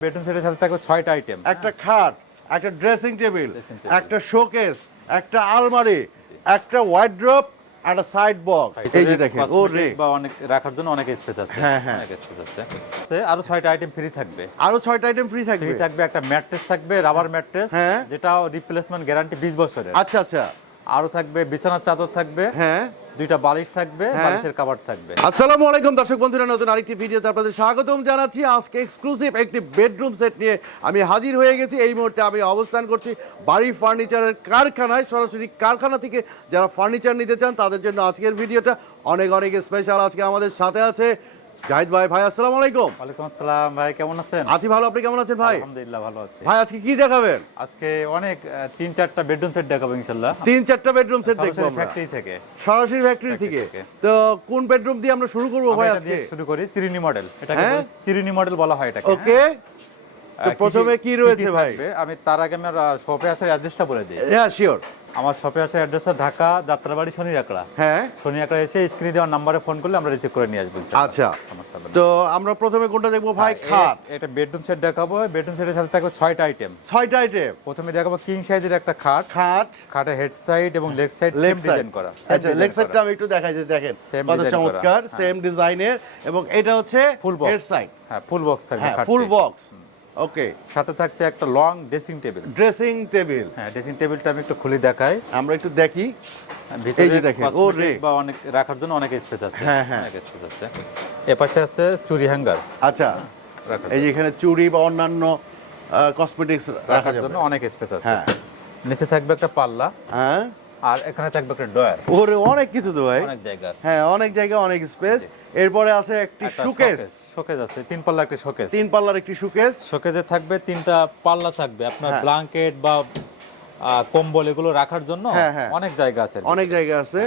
Bedroom সেটের সাথে থাকবে ছয়টা আইটেম একটা খাট একটা ড্রেসিং টেবিল একটা শোকেস একটা আলমারি একটা ওয়ার্ড্রপ একটা সাইড বক্স এই যে দেখেন। ও রে বা অনেক রাখার জন্য অনেক স্পেস আছে। হ্যাঁ, হ্যাঁ। অনেক স্পেস আছে। আছে, আরও ছয়টা আইটেম ফ্রি থাকবে। আরও ছয়টা আইটেম ফ্রি থাকবে? ফ্রি থাকবে একটা ম্যাট্রেস থাকবে রাবার ম্যাট্রেস হ্যাঁ। যেটা রিপ্লেসমেন্ট গ্যারান্টি 20 বছরের। আচ্ছা আচ্ছা। আরও থাকবে বিছানার চাদর থাকবে। হ্যাঁ। দুইটা বালিশ থাকবে হ্যাঁ। বালিশের কভার থাকবে। আসসালামু আলাইকুম দর্শক বন্ধুরা নতুন আরেকটি ভিডিওতে আপনাদের স্বাগতম জানাচ্ছি। আজকে এক্সক্লুসিভ একটি বেডরুম সেট নিয়ে আমি হাজির হয়ে গেছি। এই মুহূর্তে আমি অবস্থান করছি বাড়ি ফার্নিচারের কারখানায়। সরাসরি কারখানা থেকে যারা ফার্নিচার নিতে চান তাদের জন্য আজকের ভিডিওটা অনেক অনেক স্পেশাল আজকে আমাদের সাথে আছে। জাহিদ ভাই ভাই আসসালামু আলাইকুম। ওয়ালাইকুম আসসালাম ভাই কেমন আছেন? আছি ভালো আপনি কেমন আছেন ভাই? আলহামদুলিল্লাহ ভালো আছি। ভাই আজকে কি দেখাবেন? আজকে অনেক তিন চারটা বেডরুম সেট দেখাবো ইনশাল্লাহ। তিন চারটা বেডরুম সেট দেখব আমরা। ফ্যাক্টরি থেকে। সরাসরি ফ্যাক্টরি থেকে। তো কোন বেডরুম দিয়ে আমরা শুরু করব ভাই আজকে? শুরু করি সিরিনি মডেল এটাকে হ্যাঁ? সিরিনি মডেল বলা হয় এটাকে। ওকে। তো কি- প্রথমে কি কি রয়েছে ভাই? আমি তার আগে আমার শপে আসার অ্যাড্রেসটা বলে দিই। হ্যাঁ শিওর আমার শপে আসার অ্যাড্রেস ঢাকা যাত্রাবাড়ি শনি রাকড়া হ্যাঁ। শনি রাকড়া এসে স্ক্রিনে দেওয়ার নাম্বারে ফোন করলে আমরা রিসিভ করে নিয়ে আসব আচ্ছা। তো আমরা প্রথমে কোনটা দেখব ভাই? খাট। এটা বেডরুম সেট দেখাবো। বেডরুম সেটের সাথে থাকবে ছয়টা আইটেম ছয়টা আইটেম প্রথমে দেখাবো কিং সাইজের একটা খাট। খাট। খাটের হেড সাইড এবং লেগ সাইড সেম ডিজাইন করা। আচ্ছা লেগ সাইডটা আমি একটু দেখাই যে দেখেন কত চমৎকার করা, হ্যাঁ। সেম ডিজাইনের এবং এটা হচ্ছে ফুল বক্স হেড সাইড হ্যাঁ ফুল বক্স থাকবে হ্যাঁ ফুল বক্স ওকে সাথে থাকছে একটা long dressing table dressing table হ্যাঁ ড্রেসিং টেবিলটা আমি একটু খুলে দেখাই। আমরা একটু দেখি। ভিতরে দেখেন, ও রে। বা অনেক রাখার জন্য অনেক স্পেস আছে। হ্যাঁ, হ্যাঁ। অনেক স্পেস আছে। এপাশে আছে চুরি হ্যাঙ্গার আচ্ছা। এই যে এখানে চুড়ি বা অন্যান্য কসমেটিক্স রাখার জন্য অনেক স্পেস আছে। হ্যাঁ। নিচে থাকবে একটা পাল্লা। হ্যাঁ। আর এখানে থাকবে একটা ডয়ার ওরে অনেক কিছু তো ভাই। অনেক জায়গা আছে। হ্যাঁ অনেক জায়গায় অনেক স্পেস এরপরে আছে একটি সুকেস শোকেজ আছে তিন পাল্লা একটা শোকেজ তিন পাল্লার একটি সুকেস শোকেজে থাকবে তিনটা পাল্লা থাকবে আপনার হ্যাঁ। ব্ল্যাঙ্কেট বা কম্বল এগুলো রাখার জন্য হ্যাঁ, হ্যাঁ। অনেক জায়গা আছে। অনেক জায়গা আছে।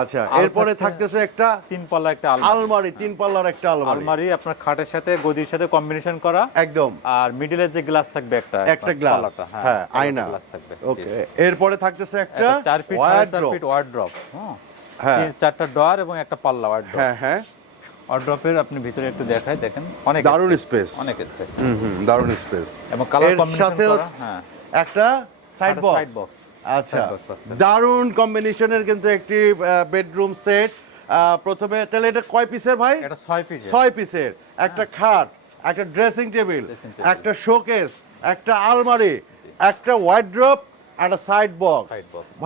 আচ্ছা এরপরে থাকতেছে একটা তিন পাল্লা একটা আলমারি। তিন পাল্লার একটা আলমারি। আলমারি আপনার খাটের সাথে গদির সাথে কম্বিনেশন করা। একদম। আর মিডিলের যে গ্লাস থাকবে একটা একটা গ্লাস হ্যাঁ আয়না। গ্লাস থাকবে। ওকে এরপরে থাকতেছে একটা চার ফিট চার ফিট ওয়ার্ড্রপ হ্যাঁ। হ্যাঁ চারটা ডয়ার এবং একটা পাল্লা ওয়ার্ড্রপ হ্যাঁ হ্যাঁ। ওয়ার্ড্রপের আপনি ভিতরে একটু দেখায় দেখেন। অনেক দারুণ space। অনেক স্পেস হুম দারুণ স্পেস এবং কালার কম্বিনেশন হ্যাঁ। একটা সাইড একটা বক্স। আচ্ছা দারুণ কম্বিনেশনের কিন্তু একটি বেডরুম সেট প্রথমে তাহলে এটা কয় পিসের ভাই? এটা ছয় পিস ছয় পিসের একটা খাট একটা ড্রেসিং টেবিল একটা শোকেস একটা আলমারি একটা ওয়ার্ড্রপ একটা সাইড বক্স।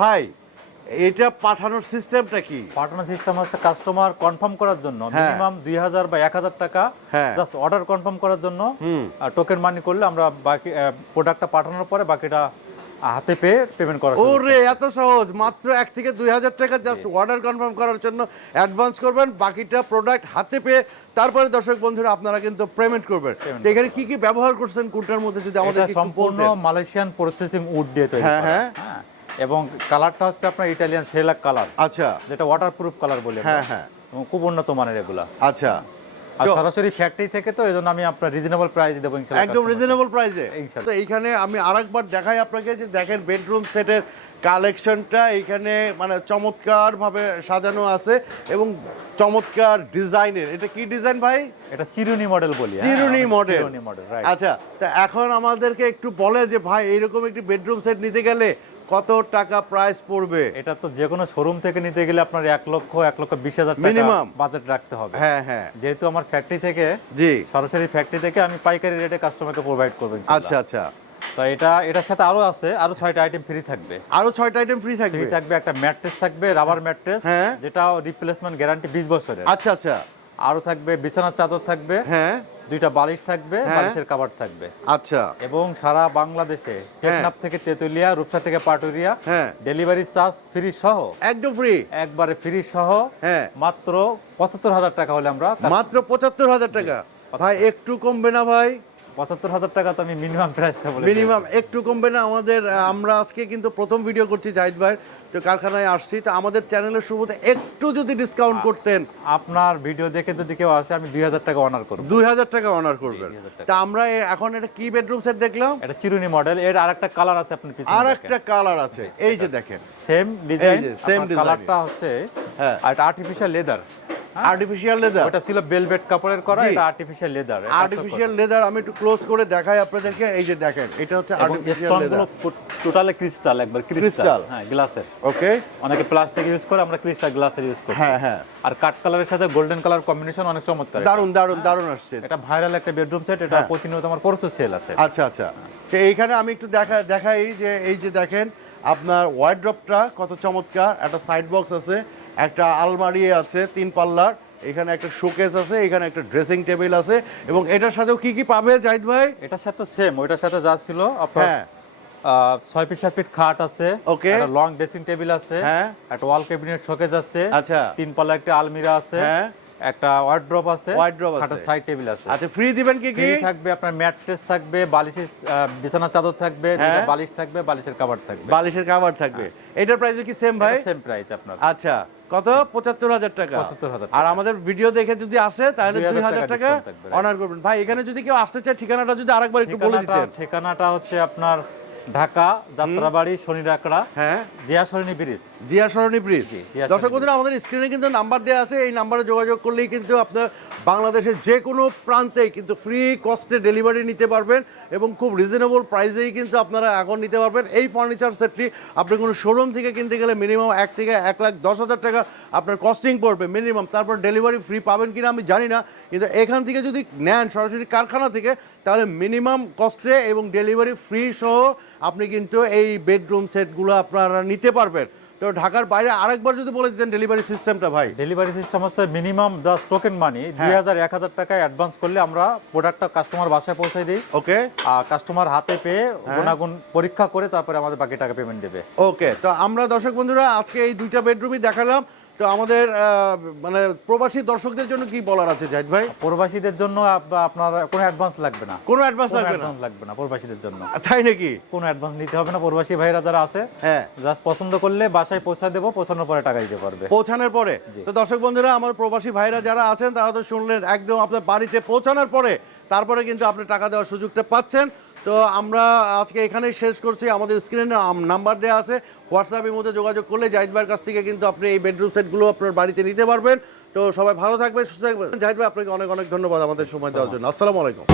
ভাই এটা পাঠানোর সিস্টেমটা কি? পাঠানো সিস্টেম হচ্ছে কাস্টমার কনফার্ম করার জন্য হ্যাঁ। মিনিমাম দুই হাজার বা এক হাজার টাকা হ্যাঁ। জাস্ট অর্ডার কনফার্ম করার জন্য টোকেন মানি করলে আমরা বাকি প্রোডাক্টটা পাঠানোর পরে বাকিটা হাতে পেয়ে পেমেন্ট করা ওরে এত সহজ। মাত্র এক থেকে দুই হাজার টাকা জাস্ট অর্ডার কনফার্ম করার জন্য অ্যাডভান্স করবেন বাকিটা প্রোডাক্ট হাতে পেয়ে তারপরে দর্শক বন্ধুরা আপনারা কিন্তু পেমেন্ট করবেন। এখানে কি কি ব্যবহার করছেন কোনটার মধ্যে যদি আমাদের সম্পূর্ণ মালয়েশিয়ান প্রসেসিং উড দিয়ে তৈরি হ্যাঁ, হ্যাঁ। এবং কালারটা হচ্ছে আপনার ইটালিয়ান সেলাক কালার আচ্ছা। যেটা ওয়াটারপ্রুফ কালার বলে হ্যাঁ, হ্যাঁ। এবং খুব উন্নত মানের এগুলা। আচ্ছা। আর সরাসরি ফ্যাক্টরি থেকে তো এজন্য আমি আপনার রিজনেবল প্রাইস দেবো ইনশাআল্লাহ একদম। রিজনেবল প্রাইসে তো এইখানে আমি আরেকবার দেখাই আপনাকে যে দেখেন বেডরুম সেটের কালেকশনটা এইখানে মানে চমৎকার ভাবে সাজানো আছে এবং চমৎকার ডিজাইনের। এটা কি ডিজাইন ভাই? এটা চিরুনি মডেল বলি চিরুনি মডেল চিরুনি মডেল আচ্ছা তা এখন আমাদেরকে একটু বলে যে ভাই এইরকম একটি বেডরুম সেট নিতে গেলে কত টাকা প্রাইস পড়বে? এটা তো যে কোনো শোরুম থেকে নিতে গেলে আপনার এক লক্ষ এক লক্ষ বিশ হাজার Minimum? বাজেট রাখতে হবে। হ্যাঁ হ্যাঁ। যেহেতু আমার ফ্যাক্টরি থেকে জি। সরাসরি ফ্যাক্টরি থেকে আমি পাইকারি রেটে কাস্টমারকে প্রোভাইড করব আচ্ছা আচ্ছা। তো এটা এটার সাথে আরও আছে আরও ছয়টা আইটেম ফ্রি থাকবে। আরও ছয়টা আইটেম ফ্রি থাকবে? ফ্রি থাকবে একটা ম্যাট্রেস থাকবে রাবার ম্যাট্রেস। যেটা রিপ্লেসমেন্ট গ্যারান্টি বিশ বছরের। আচ্ছা আচ্ছা। আরও থাকবে বিছানার চাদর থাকবে হ্যাঁ। দুইটা বালিশ থাকবে হ্যাঁ। বালিশের কাভার থাকবে। আচ্ছা। এবং সারা বাংলাদেশে টেকনাফ থেকে তেতুলিয়া রূপসা থেকে পাটুরিয়া হ্যাঁ। ডেলিভারি চার্জ ফ্রি সহ একদম ফ্রি। একবারে ফ্রি সহ হ্যাঁ। মাত্র পঁচাত্তর হাজার টাকা হলে আমরা মাত্র পঁচাত্তর হাজার টাকা। ভাই একটু কমবে না ভাই? পঁচাত্তর হাজার টাকা তো আমি মিনিমাম প্রাইসটা বলে মিনিমাম একটু কমবে না আমাদের আমরা আজকে কিন্তু প্রথম ভিডিও করছি জাহিদ ভাই তো কারখানায় আসছি। তো আমাদের চ্যানেলের শুরুতে একটু যদি ডিসকাউন্ট করতেন। আপনার ভিডিও দেখে যদি কেউ আসে আমি দুই হাজার টাকা অনার করব। দুই হাজার টাকা অনার করবেন। 2000 তা আমরা এখন এটা কি বেডরুম সেট দেখলাম? এটা চিরুনি মডেল এর আরেকটা কালার আছে আপনি পিছনে আর একটা কালার আছে। এই যে দেখেন। সেম ডিজাইন design কালারটা হচ্ছে হ্যাঁ। আর আর্টিফিশিয়াল লেদার আর্টিফিশিয়াল লেদার ওটা ছিল বেলভেট কাপড়ের করা এটা আর্টিফিশিয়াল লেদার আর্টিফিশিয়াল লেদার আমি একটু ক্লোজ করে দেখাই আপনাদেরকে এই যে দেখেন এটা হচ্ছে আর্টিফিশিয়াল লেদার টোটালি ক্রিস্টাল একবার ক্রিস্টাল হ্যাঁ গ্লাসের ওকে অনেকে প্লাস্টিক ইউজ করে আমরা ক্রিস্টাল গ্লাসের ইউজ করি হ্যাঁ হ্যাঁ। আর কাট কালারের সাথে গোল্ডেন কালার কম্বিনেশন অনেক চমৎকার দারুণ দারুণ দারুণ আসছে। এটা ভাইরাল একটা বেডরুম সেট এটা প্রতিনিয়ত আমার প্রচুর সেল আছে। আচ্ছা আচ্ছা। তো এইখানে আমি একটু দেখা দেখাই যে এই যে দেখেন আপনার ওয়ার্ড্রপটা কত চমৎকার একটা সাইড বক্স আছে। একটা আলমারি আছে তিন পাল্লার এখানে একটা শোকেস আছে এখানে একটা ড্রেসিং টেবিল আছে এবং এটার সাথেও কি কি পাবে জাহিদ ভাই এটার সাথে সেম ওইটার সাথে যা ছিল আপনার হ্যাঁ। ছয় ফিট সাত ফিট খাট আছে Okay. একটা লং ড্রেসিং টেবিল আছে হ্যাঁ। একটা ওয়াল ক্যাবিনেট শোকেজ আছে আচ্ছা। তিন পাল্লা একটা আলমিরা আছে হ্যাঁ। একটা ওয়ার্ড্রপ আছে Wardrobe আছে। একটা সাইড টেবিল আছে আচ্ছা ফ্রি দিবেন কি কি থাকবে আপনার ম্যাট্রেস থাকবে বালিশের আহ, বিছানার চাদর থাকবে হ্যাঁ। বালিশ থাকবে বালিশের কভার থাকবে বালিশের কাভার থাকবে এটার প্রাইস কি সেম ভাই সেম প্রাইস আপনার আচ্ছা কত? পঁচাত্তর হাজার টাকা। আর আমাদের ভিডিও দেখে যদি আসে তাহলে দুই হাজার টাকা? অনার করবেন। ভাই এখানে যদি কেউ আসতে চায় ঠিকানাটা যদি আরেকবার একটু বলে ঠিকানাটা দিতেন। ঠিকানাটা হচ্ছে আপনার ঢাকা যাত্রাবাড়ি শনি ডাকড়া হ্যাঁ। জিয়া সরণি ব্রিজ জিয়া সরণি ব্রিজ দর্শক বন্ধুরা আমাদের স্ক্রিনে কিন্তু নাম্বার দেওয়া আছে এই নাম্বারে যোগাযোগ করলেই কিন্তু আপনার বাংলাদেশের যে কোনো প্রান্তেই কিন্তু ফ্রি কস্টে ডেলিভারি নিতে পারবেন এবং খুব রিজনেবল প্রাইসেই কিন্তু আপনারা এখন নিতে পারবেন। এই ফার্নিচার সেটটি আপনি কোনো শোরুম থেকে কিনতে গেলে মিনিমাম এক থেকে এক লাখ দশ হাজার টাকা আপনার কস্টিং পড়বে মিনিমাম তারপর ডেলিভারি ফ্রি পাবেন কিনা আমি জানি না, কিন্তু এখান থেকে যদি নেন সরাসরি কারখানা থেকে, তাহলে মিনিমাম কস্টে এবং ডেলিভারি ফ্রি সহ আপনি কিন্তু এই বেডরুম সেটগুলো আপনারা নিতে পারবেন। তো ঢাকার বাইরে আরেকবার যদি বলে দিতেন ডেলিভারি সিস্টেমটা ভাই। ডেলিভারি সিস্টেম হচ্ছে মিনিমাম জাস্ট টোকেন মানি। দুই হাজার এক হাজার টাকা অ্যাডভান্স করলে আমরা প্রোডাক্টটা কাস্টমার বাসায় পৌঁছে দিই। ওকে আর কাস্টমার হাতে পেয়ে হ্যাঁ। গুণাগুণ পরীক্ষা করে তারপরে আমাদের বাকি টাকা পেমেন্ট দেবে। ওকে তো আমরা দর্শক বন্ধুরা আজকে এই দুইটা বেডরুমই দেখালাম। তো আমাদের মানে প্রবাসী দর্শকদের জন্য কি বলার আছে জাহিদ ভাই? প্রবাসীদের জন্য আপনার কোনো অ্যাডভান্স লাগবে না। কোনো অ্যাডভান্স লাগবে না? লাগবে না প্রবাসীদের জন্য। তাই নাকি? কোনো অ্যাডভান্স নিতে হবে না প্রবাসী ভাইরা যারা আছে হ্যাঁ। জাস্ট পছন্দ করলে বাসায় পৌঁছা দেবো পৌঁছানোর পরে টাকা দিতে পারবে। পৌঁছানোর পরে? তো দর্শক বন্ধুরা আমার প্রবাসী ভাইরা যারা আছেন তারা তো শুনলেন একদম আপনার বাড়িতে পৌঁছানোর পরে তারপরে কিন্তু আপনি টাকা দেওয়ার সুযোগটা পাচ্ছেন। তো আমরা আজকে এখানেই শেষ করছি। আমাদের স্ক্রিনে নাম্বার দেওয়া আছে। হোয়াটসঅ্যাপের মধ্যে যোগাযোগ করলে জাহিদ ভাইয়ের কাছ থেকে কিন্তু আপনি এই বেডরুম সেটগুলো আপনার বাড়িতে নিতে পারবেন। তো সবাই ভালো থাকবেন, সুস্থ থাকবেন। জাহিদ ভাই, আপনাকে অনেক অনেক ধন্যবাদ আমাদের সময় দেওয়ার জন্য। আসসালামু আলাইকুম।